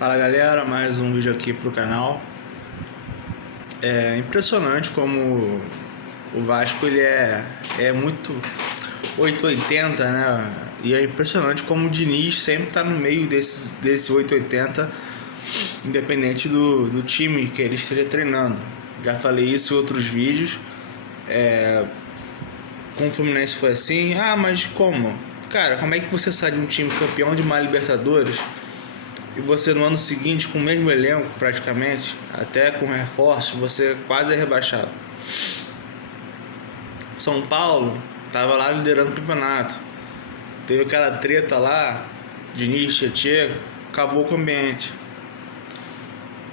Fala galera, mais um vídeo aqui pro canal. É impressionante como o Vasco ele é muito 880, né? E é impressionante como o Diniz sempre tá no meio desse 880, independente do time que ele esteja treinando. Já falei isso em outros vídeos. Com o Fluminense foi assim. Ah, mas como? Cara, como é que você sai de um time campeão de uma Libertadores e você no ano seguinte, com o mesmo elenco praticamente, até com reforços, você quase é rebaixado? São Paulo tava lá liderando o campeonato, teve aquela treta lá, Diniz, Tietê, acabou com o ambiente,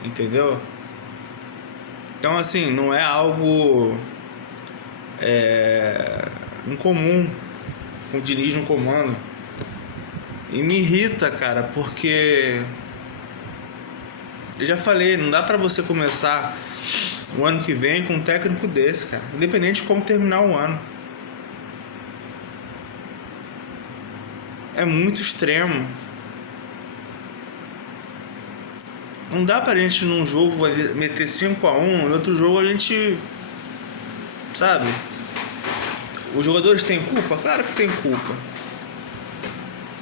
entendeu? Então assim, não é algo incomum com o Diniz no comando. E me irrita, cara, porque eu já falei, não dá pra você começar o ano que vem com um técnico desse, cara, independente de como terminar o ano. É muito extremo. Não dá pra gente num jogo meter 5-1, no outro jogo a gente, sabe? Os jogadores têm culpa? Claro que tem culpa.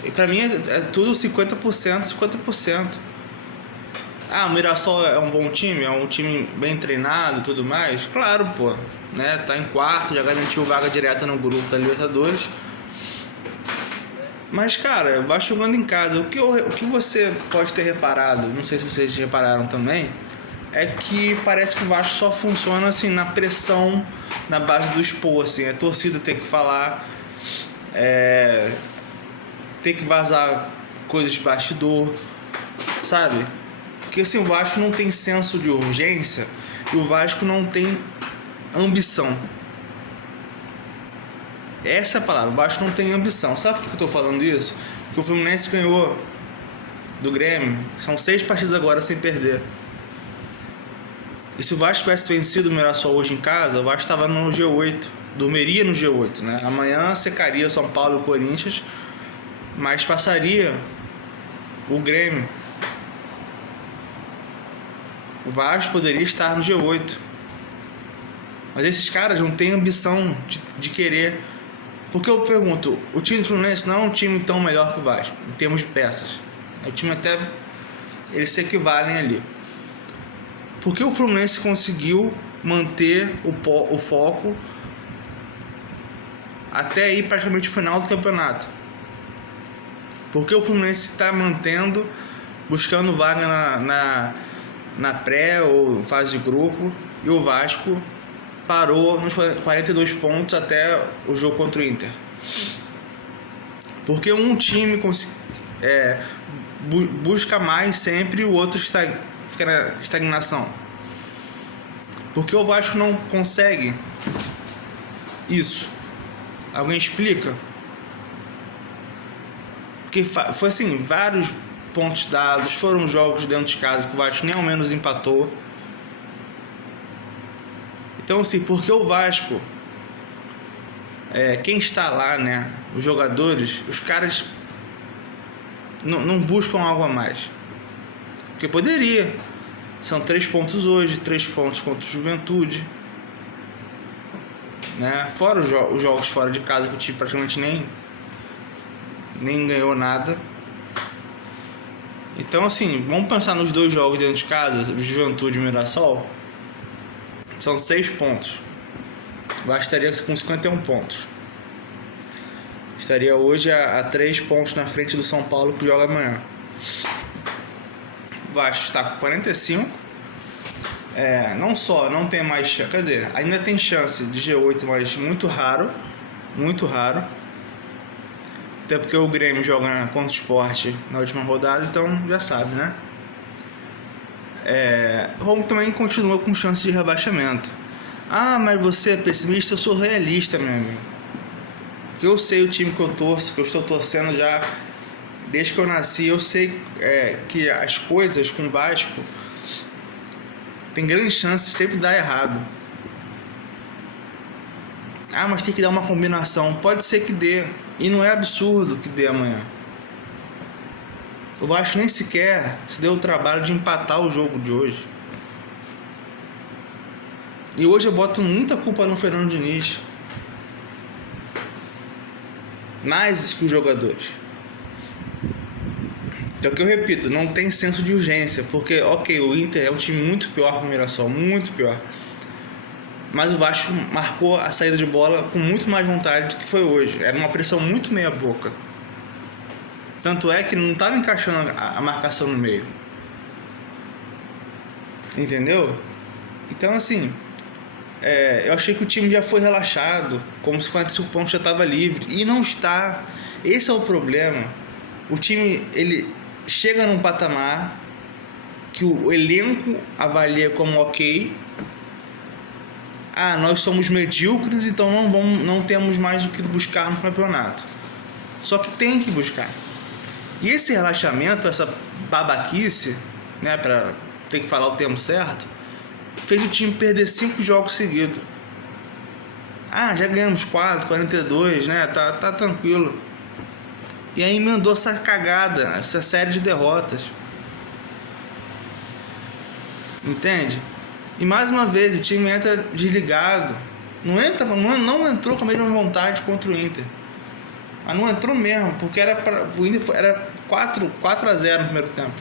E pra mim é tudo 50%, 50%. Ah, o Mirassol é um bom time, é um time bem treinado e tudo mais. Claro, pô, né? Tá em quarto, já garantiu vaga direta no grupo da Libertadores. Mas, cara, vai jogando em casa. O que você pode ter reparado, não sei se vocês repararam também, é que parece que o Vasco só funciona assim na pressão, na base do expor, assim. A torcida tem que falar, tem que vazar coisas de bastidor, sabe? Porque assim, o Vasco não tem senso de urgência e o Vasco não tem ambição. Essa é a palavra, o Vasco não tem ambição. Sabe por que eu tô falando isso? Porque o Fluminense ganhou do Grêmio, são 6 partidas agora sem perder. E se o Vasco tivesse vencido o Mirassol hoje em casa, o Vasco estava no G8, dormiria no G8, né? Amanhã secaria São Paulo e o Corinthians, mas passaria o Grêmio. O Vasco poderia estar no G8. Mas esses caras não têm ambição de querer. Porque eu pergunto, o time do Fluminense não é um time tão melhor que o Vasco, em termos de peças. O time até, eles se equivalem ali. Porque o Fluminense conseguiu manter o foco até aí praticamente o final do campeonato? Porque o Fluminense está mantendo, buscando vaga na pré ou fase de grupo, e o Vasco parou nos 42 pontos até o jogo contra o Inter. Porque um time busca mais sempre e o outro fica na estagnação. Porque o Vasco não consegue isso. Alguém explica? Porque foi assim, vários pontos dados, foram jogos dentro de casa que o Vasco nem ao menos empatou. Então assim, porque o Vasco, quem está lá, né, os jogadores, os caras não buscam algo a mais. Porque poderia. São 3 pontos hoje, 3 pontos contra o Juventude, né? Fora os jogos fora de casa, que o time praticamente nem ganhou nada. Então assim, vamos pensar nos 2 jogos dentro de casa, Juventude e Mirassol. São 6 pontos. O Vasco estaria com 51 pontos. Estaria hoje a 3 pontos na frente do São Paulo, que joga amanhã. O Vasco está com 45. Não tem mais chance. Quer dizer, ainda tem chance de G8, mas muito raro. Muito raro. Até porque o Grêmio joga contra o Sport na última rodada, então já sabe, né? Roma também continua com chance de rebaixamento. Ah, mas você é pessimista? Eu sou realista, meu amigo. Porque eu sei o time que eu torço, que eu estou torcendo já desde que eu nasci. Eu sei que as coisas com o Vasco tem grande chance de sempre dar errado. Ah, mas tem que dar uma combinação. Pode ser que dê. E não é absurdo que dê amanhã. O Vasco nem sequer se deu o trabalho de empatar o jogo de hoje. E hoje eu boto muita culpa no Fernando Diniz. Mais que os jogadores. Então, o que eu repito, não tem senso de urgência. Porque, ok, o Inter é um time muito pior que o Mirassol, muito pior. Mas o Vasco marcou a saída de bola com muito mais vontade do que foi hoje. Era uma pressão muito meia boca. Tanto é que não estava encaixando a marcação no meio. Entendeu? Então, assim, eu achei que o time já foi relaxado, como se 45 pontos já estava livre. E não está. Esse é o problema. O time, ele chega num patamar que o elenco avalia como ok. Nós somos medíocres, então não temos mais o que buscar no campeonato. Só que tem que buscar. E esse relaxamento, essa babaquice, né, para ter que falar o termo certo, fez o time perder 5 jogos seguidos. Já ganhamos 4, 42, né? Tá tranquilo. E aí emendou essa cagada, essa série de derrotas. Entende? E mais uma vez o time entra desligado. Não entrou com a mesma vontade contra o Inter. Mas não entrou mesmo, porque o Inter era 4-0 no primeiro tempo.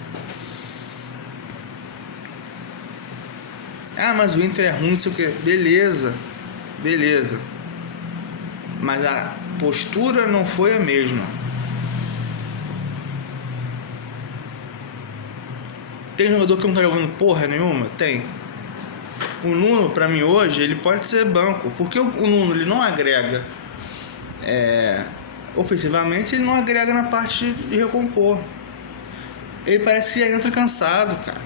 Mas o Inter é ruim, não sei o que. Beleza. Mas a postura não foi a mesma. Tem jogador que não tá jogando porra nenhuma? Tem. O Nuno, pra mim hoje, ele pode ser banco. Porque o Nuno, ele não agrega ofensivamente, ele não agrega na parte de recompor. Ele parece que já entra cansado, cara.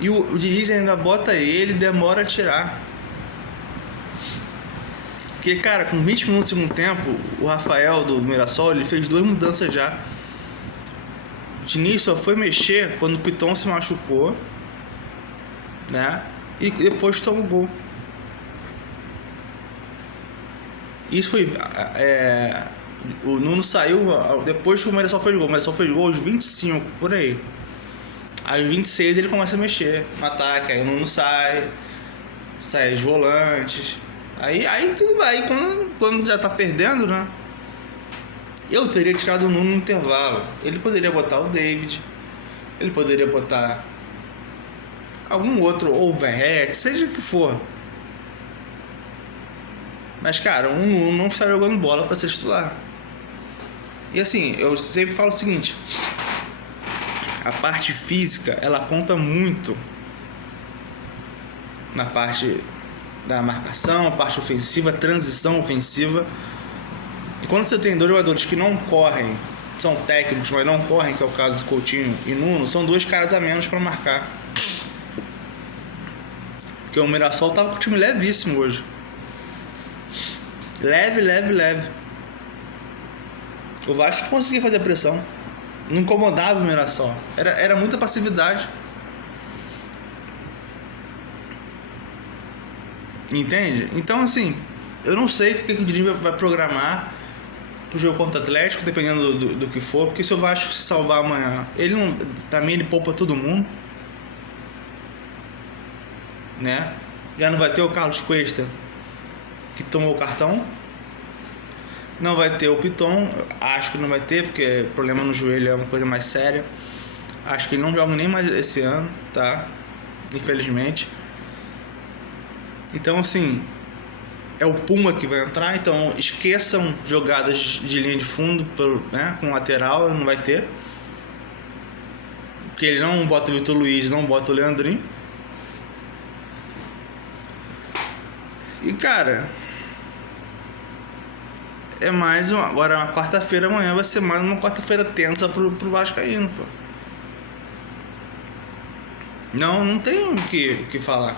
E o Diniz ainda bota ele, demora a tirar. Porque, cara, com 20 minutos do segundo tempo, o Rafael do Mirassol, ele fez 2 mudanças já. O Diniz só foi mexer quando o Piton se machucou, né? E depois tomou o gol. Isso foi... o Nuno saiu depois que o Mirassol fez gol. O Mirassol fez gol aos 25, por aí. Aos 26 ele começa a mexer no ataque. Aí o Nuno sai os volantes. Aí tudo vai. Quando já tá perdendo, né? Eu teria tirado o Nuno no intervalo. Ele poderia botar o David. Ele poderia botar algum outro, ou o Verrete, seja o que for. Mas, cara, o Nuno não está jogando bola para ser titular. E assim, eu sempre falo o seguinte: a parte física, ela conta muito na parte da marcação, a parte ofensiva, a transição ofensiva. E quando você tem 2 jogadores que não correm, são técnicos, mas não correm, que é o caso do Coutinho e Nuno, são 2 caras a menos para marcar. Porque o Mirassol tava com o time levíssimo hoje. Leve. O Vasco conseguia fazer pressão. Não incomodava o Mirassol. Era muita passividade. Entende? Então, assim, eu não sei o que o Diniz vai programar pro jogo contra o Atlético, dependendo do que for. Porque se o Vasco se salvar amanhã, pra mim ele poupa todo mundo, né? Já não vai ter o Carlos Cuesta, que tomou o cartão. Não vai ter o Piton. Acho que não vai ter, porque problema no joelho é uma coisa mais séria. Acho que ele não joga nem mais esse ano, tá? Infelizmente. Então, assim, é o Puma que vai entrar. Então esqueçam jogadas de linha de fundo, né, com lateral. Não vai ter, porque ele não bota o Vitor Luiz, não bota o Leandrinho. E, cara, é mais agora uma quarta-feira, amanhã vai ser mais uma quarta-feira tensa pro Vascaíno, pô. Não tem o que falar.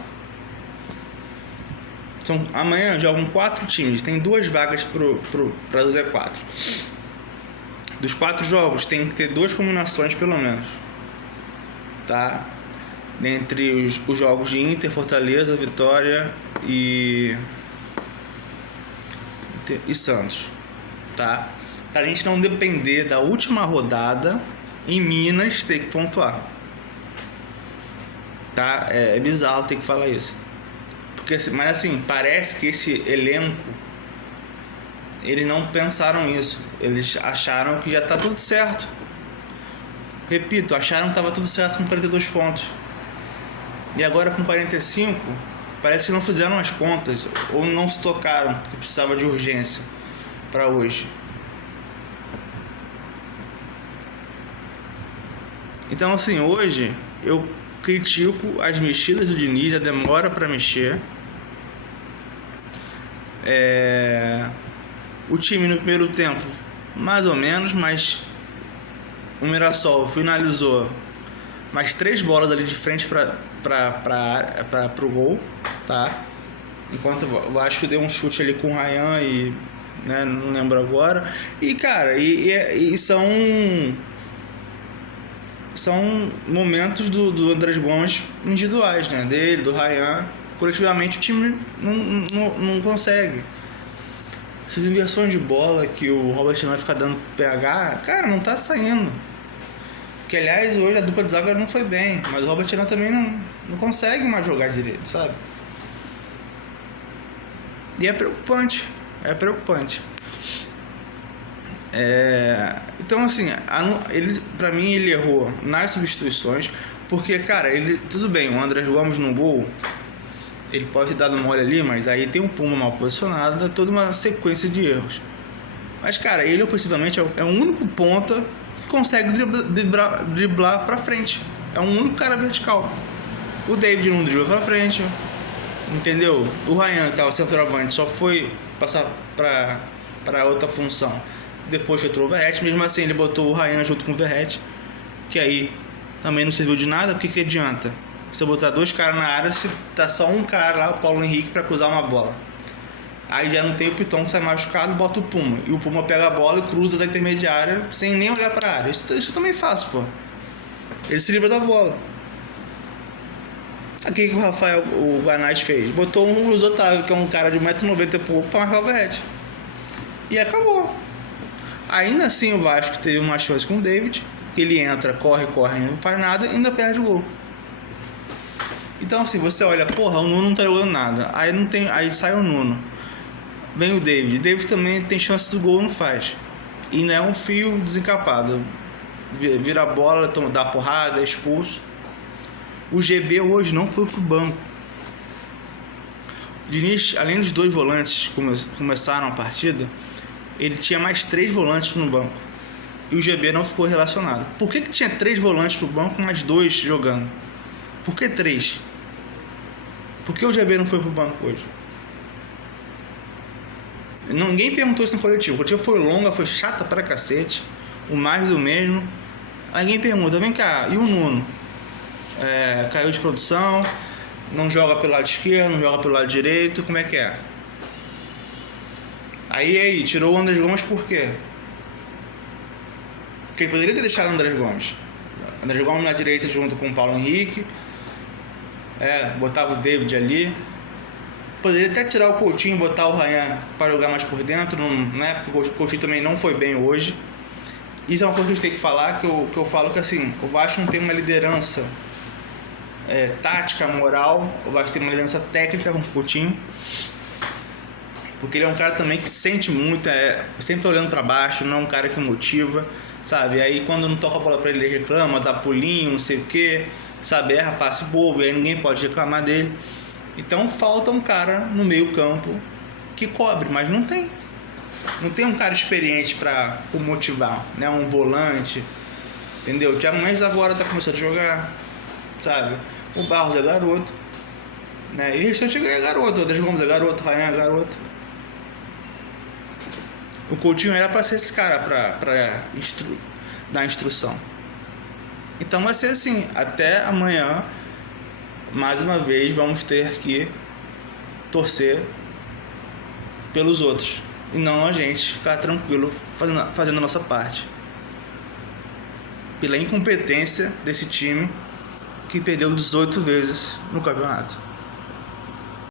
Amanhã jogam 4 times, tem 2 vagas pra Z4. Dos 4 jogos tem que ter 2 combinações pelo menos, tá? Entre os jogos de Inter, Fortaleza, Vitória e Santos, tá? Pra gente não depender da última rodada em Minas ter que pontuar. Tá? É bizarro ter que falar isso. Mas assim, parece que esse elenco, eles não pensaram isso. Eles acharam que já tá tudo certo. Repito, acharam que tava tudo certo com 42 pontos. E agora com 45, parece que não fizeram as contas ou não se tocaram que precisava de urgência para hoje. Então assim, hoje eu critico as mexidas do Diniz, a demora para mexer. O time no primeiro tempo, mais ou menos, mas o Mirassol finalizou mais 3 bolas ali de frente para o gol, tá? Enquanto o Vasco deu um chute ali com o Ryan e, né, não lembro agora. E cara, e são momentos do Andrés Gomes individuais, né? Dele, do Ryan. Coletivamente o time não consegue. Essas inversões de bola que o Robert Renan fica dando PH, cara, não tá saindo. Que aliás hoje a dupla de zaga não foi bem, mas o Robert Renan também não consegue mais jogar direito, sabe? E é preocupante. Então assim, pra mim ele errou nas substituições, porque cara, tudo bem, o Andrés Gomes no gol, ele pode ter dado mole ali, mas aí tem um Puma mal posicionado, dá toda uma sequência de erros. Mas cara, ele ofensivamente é o único ponta que consegue driblar pra frente. É um único cara vertical. O David não dribla pra frente, entendeu? O Ryan, que tava centroavante, só foi passar pra outra função depois que entrou o Verratti. Mesmo assim ele botou o Ryan junto com o Verratti, que aí também não serviu de nada, porque que adianta você botar 2 caras na área se tá só um cara lá, o Paulo Henrique, pra cruzar uma bola. Aí já não tem o Piton que sai machucado, bota o Puma. E o Puma pega a bola e cruza da intermediária sem nem olhar pra área. Isso eu também faço, pô. Ele se livra da bola. Aqui que o Rafael, o Guanais fez. Botou um Luiz Otávio, que é um cara de 1,90m e pouco, pra marcar o Verratti. E acabou. Ainda assim o Vasco teve uma chance com o David, que ele entra, corre, não faz nada e ainda perde o gol. Então assim, você olha, porra, o Nuno não tá jogando nada. Aí sai o Nuno. Vem o David também tem chance do gol, não faz. E ainda é um fio desencapado. Vira a bola, dá porrada, é expulso. O GB hoje não foi pro banco. O Diniz, além dos 2 volantes que começaram a partida, ele tinha mais 3 volantes no banco. E o GB não ficou relacionado. Por que tinha 3 volantes no banco, mais 2 jogando? Por que 3? Por que o GB não foi pro banco hoje? Ninguém perguntou isso no coletivo. O coletivo foi longa, foi chata pra cacete. O mais do mesmo. Aí ninguém pergunta, vem cá, e o Nuno? Caiu de produção, não joga pelo lado esquerdo, não joga pelo lado direito, como é que é? Aí, tirou o Andrés Gomes por quê? Porque ele poderia ter deixado o Andrés Gomes. Andrés Gomes na direita junto com o Paulo Henrique. Botava o David ali. Poderia até tirar o Coutinho e botar o Ryan para jogar mais por dentro, né? Porque o Coutinho também não foi bem hoje. Isso é uma coisa que a gente tem que falar, que eu falo que assim, o Vasco não tem uma liderança tática, moral. O Vasco tem uma liderança técnica com o Coutinho. Porque ele é um cara também que sente muito, sempre tá olhando para baixo, não é um cara que motiva, sabe? Aí quando não toca a bola para ele reclama, dá pulinho, não sei o que, sabe? Erra, passe bobo, e aí ninguém pode reclamar dele. Então falta um cara no meio campo que cobre, mas não tem. Não tem um cara experiente para motivar, né? Um volante, entendeu? O Thiago Mendes agora tá começando a jogar, sabe? O Barros é garoto, né? E o restante é garoto, o Andrés Gomes é garoto, o Ryan é garoto. O Coutinho era para ser esse cara para dar instrução. Então vai ser assim, até amanhã, mais uma vez, vamos ter que torcer pelos outros. E não a gente ficar tranquilo fazendo a nossa parte. Pela incompetência desse time que perdeu 18 vezes no campeonato.